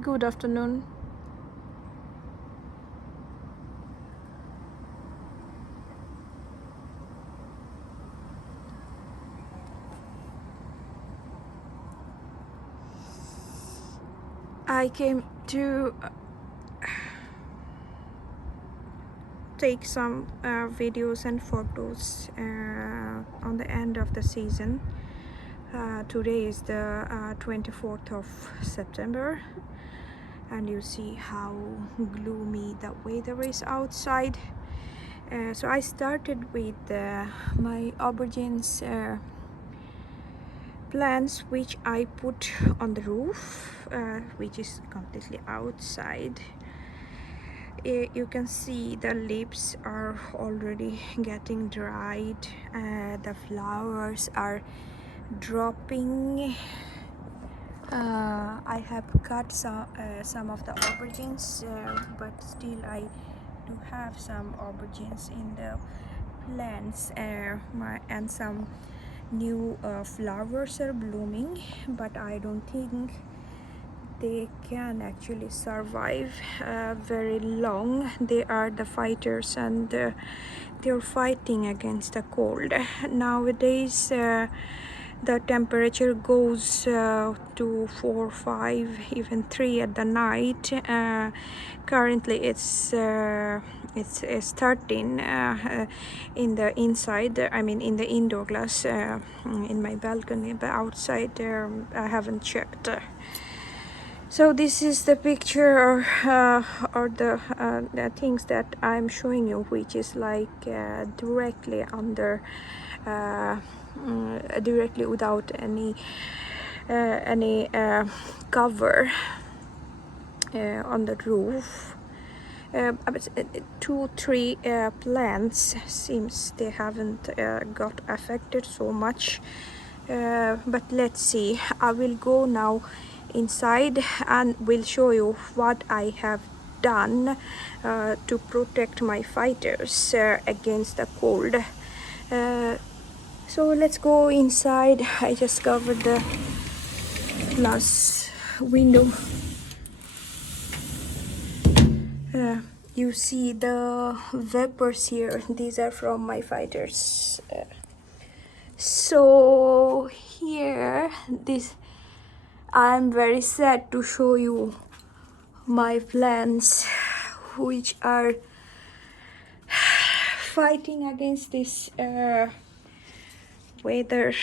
Good afternoon. I came to take some videos and photos on the end of the season. Today is the 24th of September, and you see how gloomy the weather is outside. So I started with my aubergines plants, which I put on the roof, which is completely outside. You can see the leaves are already getting dried. The flowers are dropping. I have cut some of the aubergines, but still I do have some aubergines in the plants, and some new flowers are blooming, but I don't think they can actually survive very long. They are the fighters, and they're fighting against the cold. Nowadays the temperature goes to 4, 5, even 3 at the night. Currently it's 13 in the inside, I mean in the indoor glass, in my balcony, but outside I haven't checked. So this is the picture, or the things that I'm showing you, which is like directly under, directly without any cover on the roof. But 2-3 plants seems they haven't got affected so much, but let's see. I will go now inside and will show you what I have done to protect my fighters against the cold. So let's go inside. I just covered the glass window. You see the vapors here, these are from my fighters. So here, I'm very sad to show you my plants, which are fighting against this weather.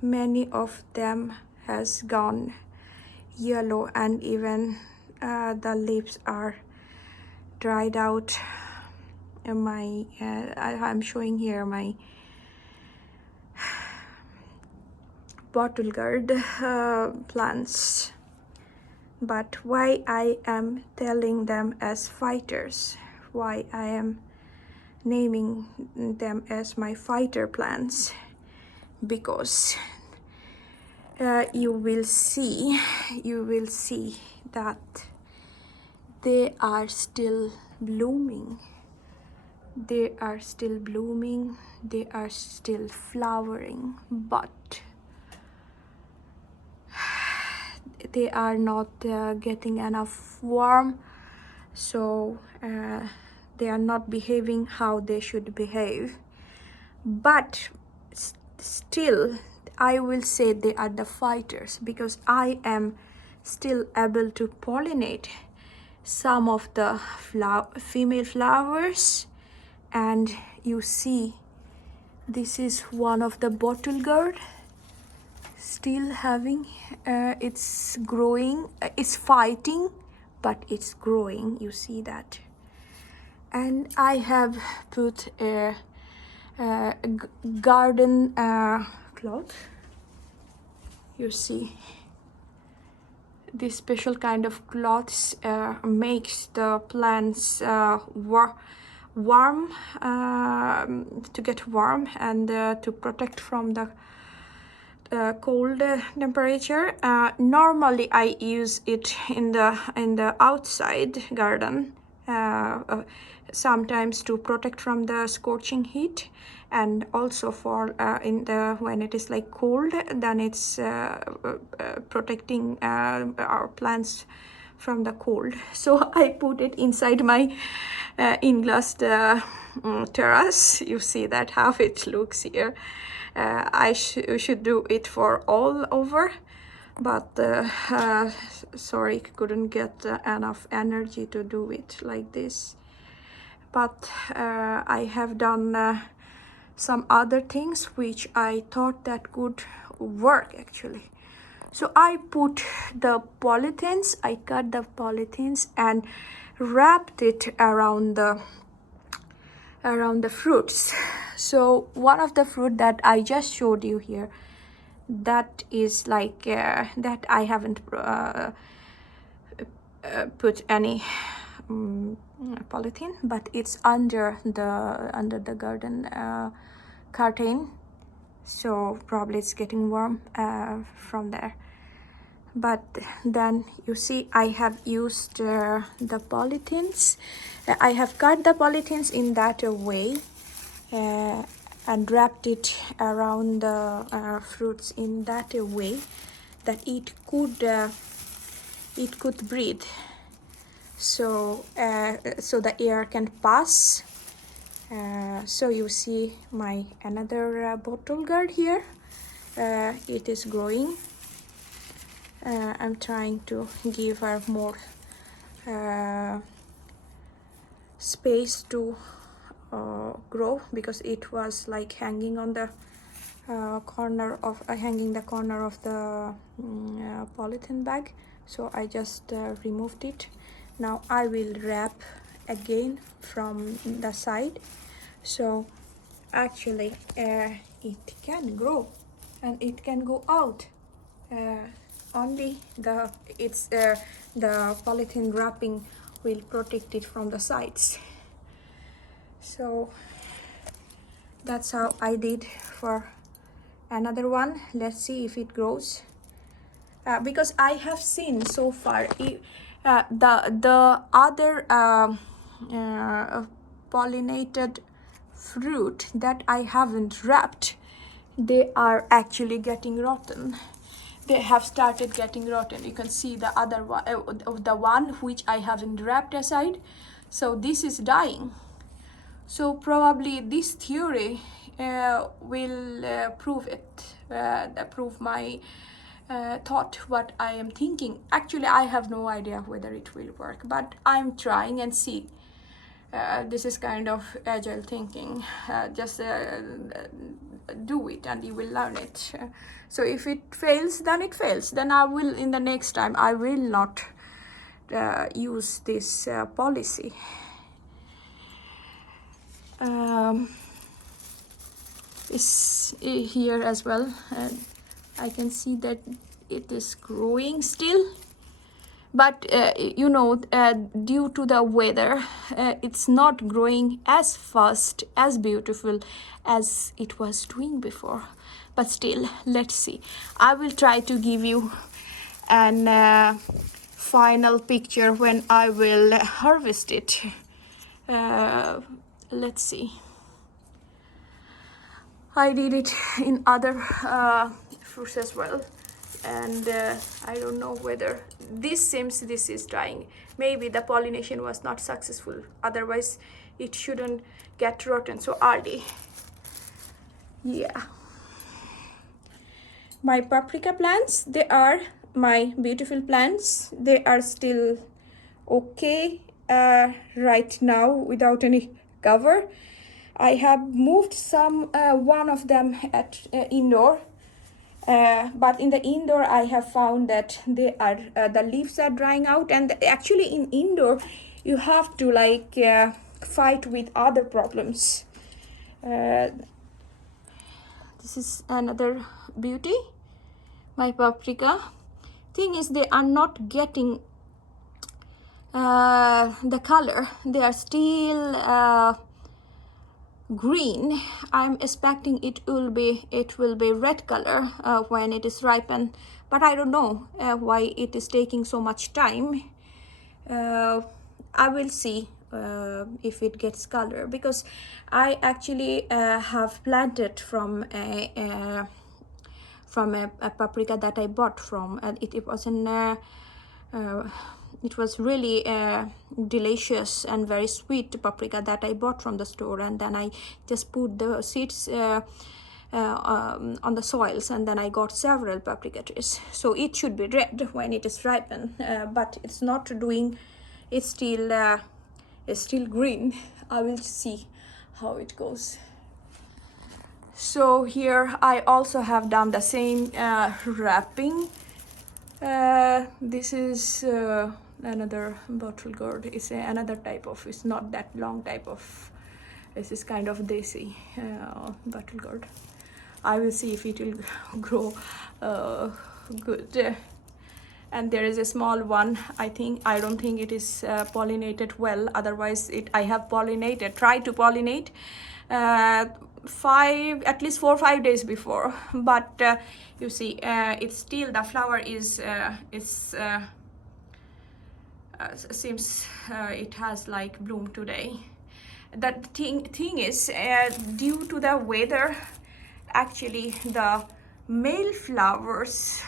Many of them has gone yellow, and even the leaves are dried out. I'm showing here my bottle gourd plants. But why I am telling them as fighters, why I am naming them as my fighter plants, because you will see that they are still blooming. They are still blooming, they are still flowering, but they are not getting enough warm, so they are not behaving how they should behave. But still I will say they are the fighters, because I am still able to pollinate some of the female flowers. And you see, this is one of the bottle gourd still having it's growing, it's fighting, but it's growing, you see that. And I have put a garden cloth. You see, this special kind of cloths makes the plants warm, to get warm, and to protect from the cold temperature. Normally I use it in the outside garden, sometimes to protect from the scorching heat, and also for when it is like cold, then it's protecting our plants from the cold. So I put it inside my in-glassed terrace. You see that how it looks here. I should do it for all over, but sorry, couldn't get enough energy to do it like this. But I have done some other things which I thought that could work actually. So I put the polythenes, I cut the polythenes and wrapped it around the fruits. So one of the fruit that I just showed you here, that is like that I haven't put any polythene, but it's under the garden curtain, so probably it's getting warm from there. But then you see I have used the polythenes. I have cut the polythenes in that way and wrapped it around the fruits in that way that it could breathe, so the air can pass. So you see my another bottle gourd here. It is growing. I'm trying to give her more space to grow, because it was like hanging on the corner of the polythene bag. So I just removed it. Now I will wrap again from the side. So actually it can grow and it can go out. Only the polythene wrapping will protect it from the sides. So that's how I did for another one. Let's see if it grows, because I have seen so far the other pollinated fruit that I haven't wrapped, they are actually getting rotten. They have started getting rotten. You can see the other one, the one which I haven't wrapped aside. So this is dying. So probably this theory will prove my thought, what I am thinking. Actually, I have no idea whether it will work, but I'm trying and see. This is kind of agile thinking. Just do it and you will learn it. So if it fails, then it fails. Then I will, in the next time, I will not use this policy. Is here as well, and I can see that it is growing still, but due to the weather, it's not growing as fast, as beautiful as it was doing before. But still, let's see. I will try to give you an final picture when I will harvest it. Let's see. I did it in other fruits as well, and I don't know whether this is dying. Maybe the pollination was not successful, otherwise it shouldn't get rotten so early. Yeah, my paprika plants, they are my beautiful plants. They are still okay right now without any cover. I have moved one of them at indoor, but in the indoor I have found that they are the leaves are drying out, and actually in indoor you have to fight with other problems. This is another beauty, my paprika. Thing is, they are not getting the color. They are still green. I'm expecting it will be red color when it is ripened, but I don't know why it is taking so much time. I will see if it gets color, because I actually have planted from a paprika that I bought from, and it was in it was really delicious and very sweet paprika that I bought from the store, and then I just put the seeds on the soils, and then I got several paprika trees. So it should be red when it is ripened, but it's not doing, it's still green. I will see how it goes. So here I also have done the same wrapping. This is another bottle gourd. It's another type of, it's not that long type of, this is kind of desi bottle gourd. I will see if it will grow good. And there is a small one. I don't think it is pollinated well. Otherwise, I have tried to pollinate at least 4 or 5 days before. But you see, it's still, the flower is seems it has like bloom today. The thing is, due to the weather, actually the male flowers,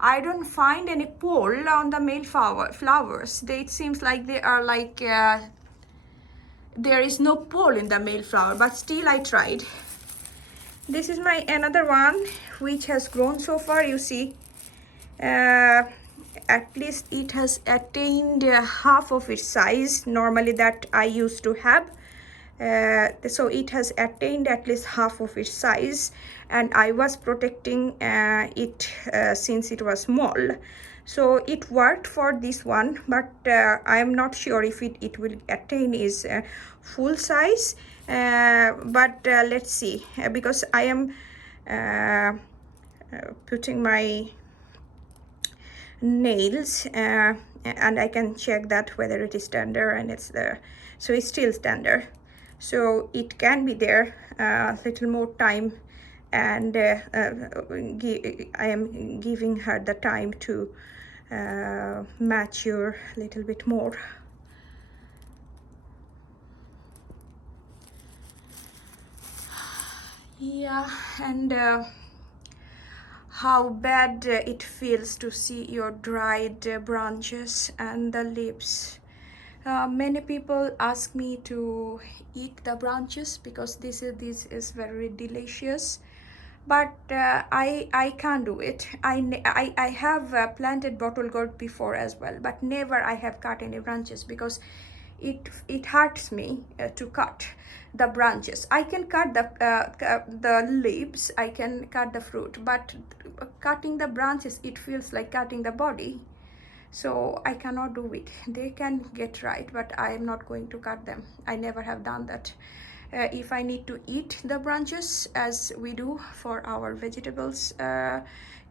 I don't find any pole on the male flowers. It seems like they are like there is no pole in the male flower, but still I tried. This is my another one which has grown so far. You see, at least it has attained half of its size normally that I used to have. So it has attained at least half of its size, and I was protecting it since it was small. So it worked for this one, but I am not sure if it will attain its full size. But let's see, because I am putting my nails and I can check that whether it is tender, and it's there. So it's still tender. So it can be there a little more time, and I am giving her the time to mature a little bit more. Yeah, and how bad it feels to see your dried branches and the leaves. Many people ask me to eat the branches because this is very delicious, but I can't do it. I have planted bottle gourd before as well, but never I have cut any branches because it hurts me to cut the branches. I can cut the leaves, I can cut the fruit, but cutting the branches, it feels like cutting the body. So I cannot do it. They can get right, but I am not going to cut them. I never have done that. If I need to eat the branches, as we do for our vegetables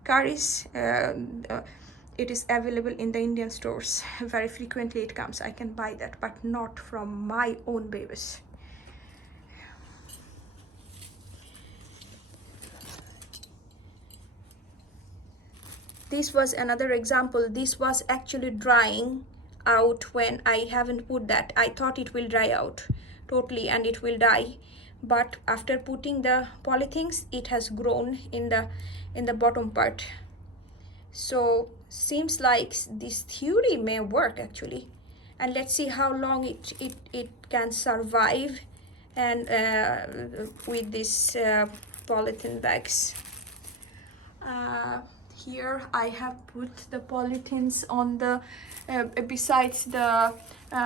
curries, it is available in the Indian stores. Very frequently it comes. I can buy that, but not from my own babies. This was another example. This was actually drying out when I haven't put that. I thought it will dry out totally and it will die, but after putting the polythene, it has grown in the bottom part. So seems like this theory may work actually, and let's see how long it can survive and with this polythene bags. Here I have put the polythenes on the besides the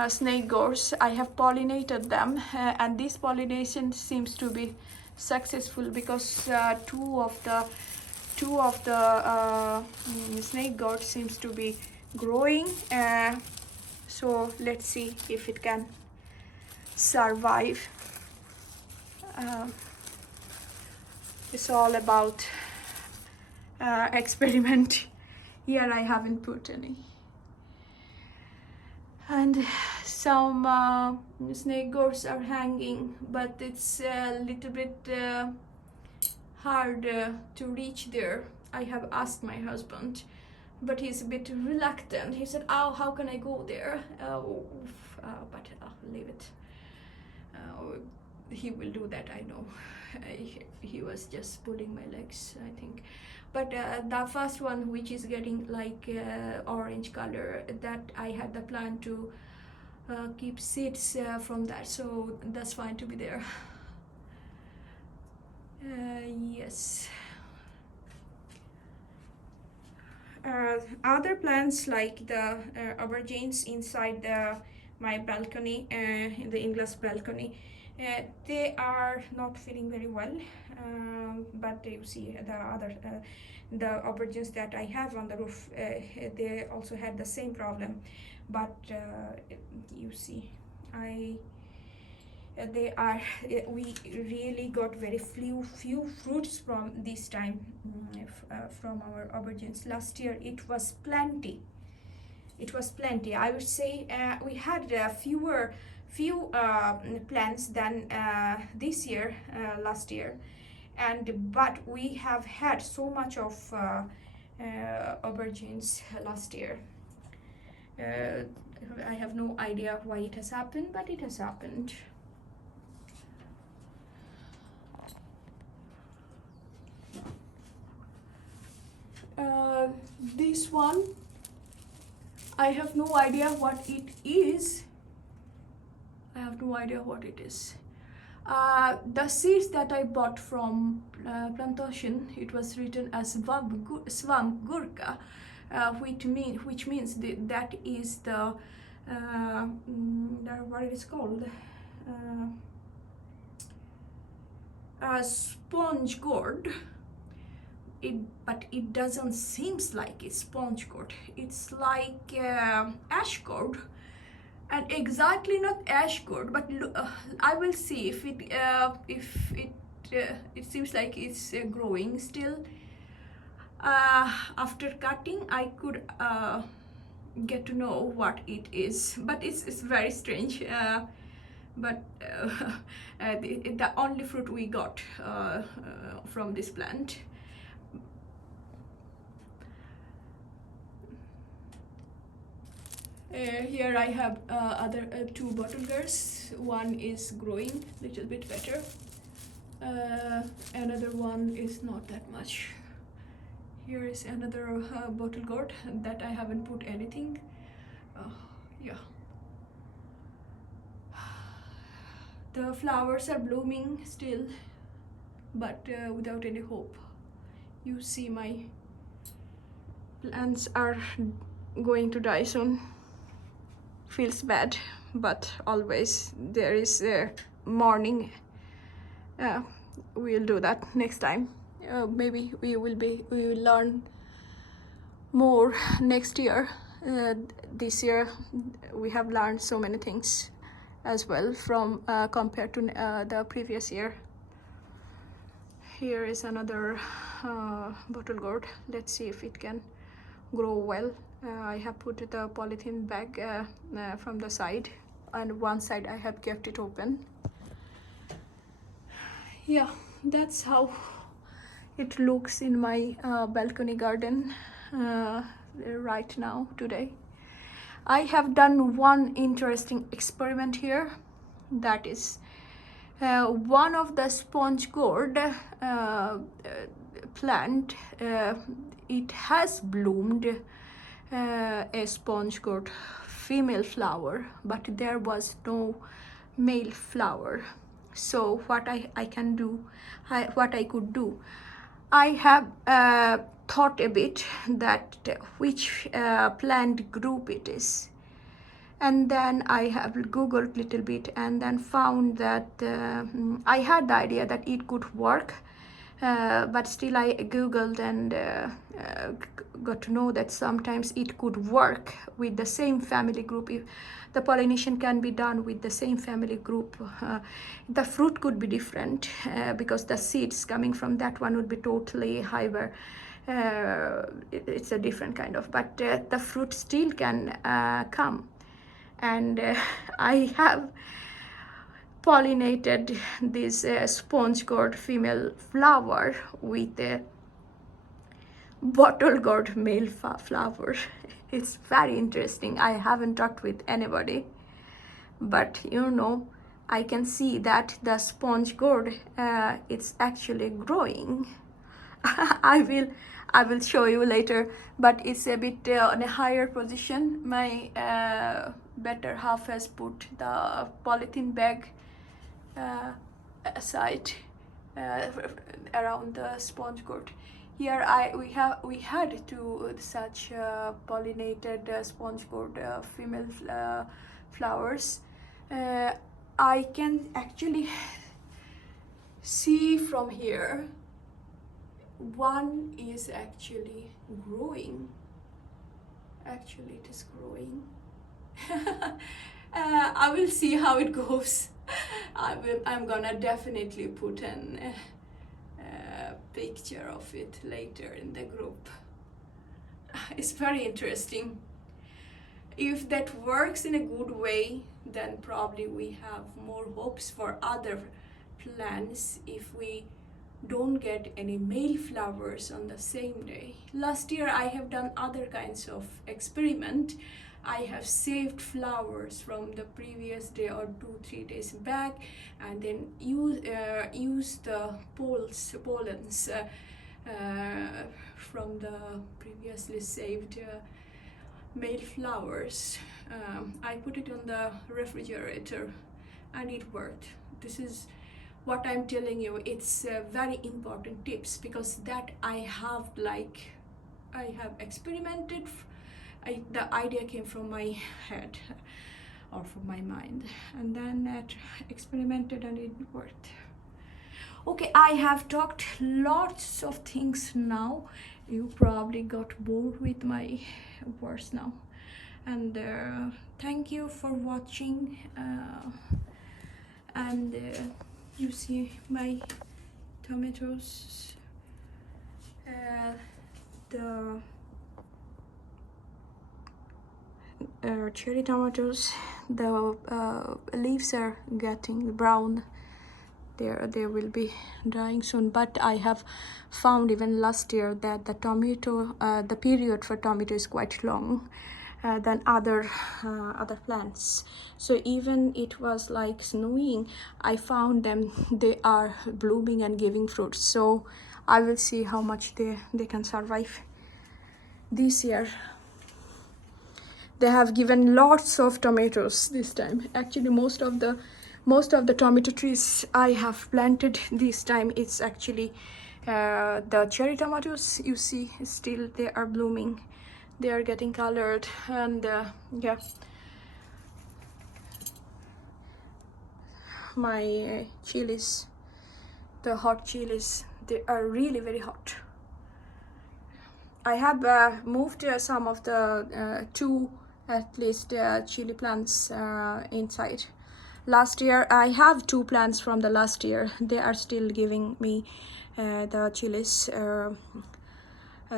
snake gourds. I have pollinated them, and this pollination seems to be successful because two of the snake gourds seems to be growing. So let's see if it can survive. It's all about experiment. Here I haven't put any, and some snake gourds are hanging, but it's a little bit hard to reach there. I have asked my husband, but he's a bit reluctant. He said, "Oh, how can I go there?" but I'll leave it. He will do that, I know. He was just pulling my legs, I think. But the first one, which is getting like orange color, that I had the plan to keep seeds from that, so that's fine to be there. Yes. Other plants like the aubergines inside my balcony, in the in-glass balcony, they are not feeling very well, but you see the aubergines that I have on the roof, they also had the same problem, but you see, they are we really got very few fruits from this time, from our aubergines. Last year it was plenty. I would say we had few plants than this year, last year, but we have had so much of aubergines last year. I have no idea why it has happened, but it has happened. This one, I have no idea what it is. The seeds that I bought from plantation, it was written as swamp gurka, which means that is the what it is called, sponge gourd. But it doesn't seems like it's sponge gourd. It's like ash gourd, and exactly not ash gourd. But I will see if it seems like it's growing still. After cutting, I could get to know what it is, but it's very strange. But the only fruit we got from this plant. Here I have other two bottle gourds. One is growing a little bit better. Another one is not that much. Here is another bottle gourd that I haven't put anything. Yeah. The flowers are blooming still, but without any hope. You see, my plants are going to die soon. Feels bad, but always there is a morning. We'll do that next time. Maybe we will learn more next year. This year we have learned so many things as well from compared to the previous year. Here is another bottle gourd. Let's see if it can grow well. I have put the polythene bag from the side, and one side I have kept it open. Yeah, that's how it looks in my balcony garden right now, today. I have done one interesting experiment here. That is one of the sponge gourd plant, it has bloomed a sponge gourd female flower, but there was no male flower. So what I could do, I have thought a bit that which plant group it is, and then I have googled a little bit and then found that I had the idea that it could work, but still I googled and got to know that sometimes it could work with the same family group. If the pollination can be done with the same family group, the fruit could be different because the seeds coming from that one would be totally higher. It's a different kind of, but the fruit still can come. And I have pollinated this sponge gourd female flower with a bottle gourd male flower. It's very interesting. I haven't talked with anybody. but you know, I can see that the sponge gourd it's actually growing. I will show you later, but it's a bit on a higher position. My better half has put the polythene bag aside uh, around the sponge gourd. Here we had two such pollinated sponge gourd female flowers. I can actually see from here one is actually growing. Actually, it is growing. I will see how it goes. I'm gonna definitely put an picture of it later in the group. It's very interesting. If that works in a good way, then probably we have more hopes for other plants if we don't get any male flowers on the same day. Last year I have done other kinds of experiment. I have saved flowers from the previous day or 2-3 days back, and then use the pollens from the previously saved male flowers. I put it on the refrigerator and it worked. This is what I'm telling you. It's very important tips, because that I have experimented. The idea came from my head or from my mind, and then experimented and it worked. Okay, I have talked lots of things now. You probably got bored with my words now, and thank you for watching. And you see my tomatoes, the cherry tomatoes, the leaves are getting brown. They will be drying soon, but I have found even last year that the tomato the period for tomato is quite long than other plants. So even it was like snowing, I found them, they are blooming and giving fruits. So I will see how much they can survive this year. They have given lots of tomatoes this time. Actually, most of the tomato trees I have planted this time, it's actually the cherry tomatoes. You see, still they are blooming, they are getting colored, and yeah, my chilies, the hot chilies, they are really very hot. I have moved some of the two at least chili plants inside. Last year I have 2 plants from the last year. They are still giving me the chilies,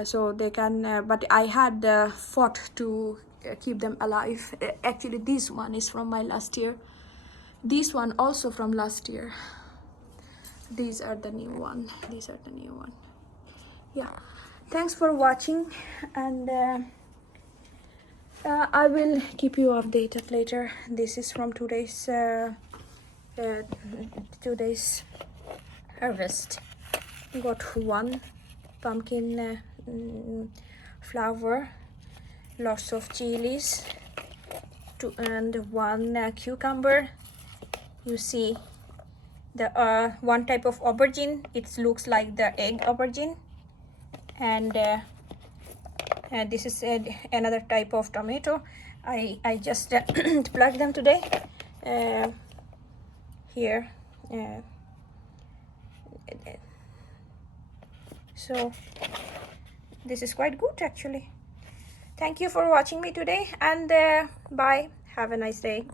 so they can but I had fought to keep them alive. Actually, this one is from my last year, this one also from last year. These are the new one. Yeah, thanks for watching, and I will keep you updated later. This is from today's harvest. Got 1 pumpkin flower, lots of chilies, and 1 cucumber. You see the 1 type of aubergine. It looks like the egg aubergine, and this is another type of tomato. I just plucked them today. Here, so this is quite good actually. Thank you for watching me today, and bye. Have a nice day.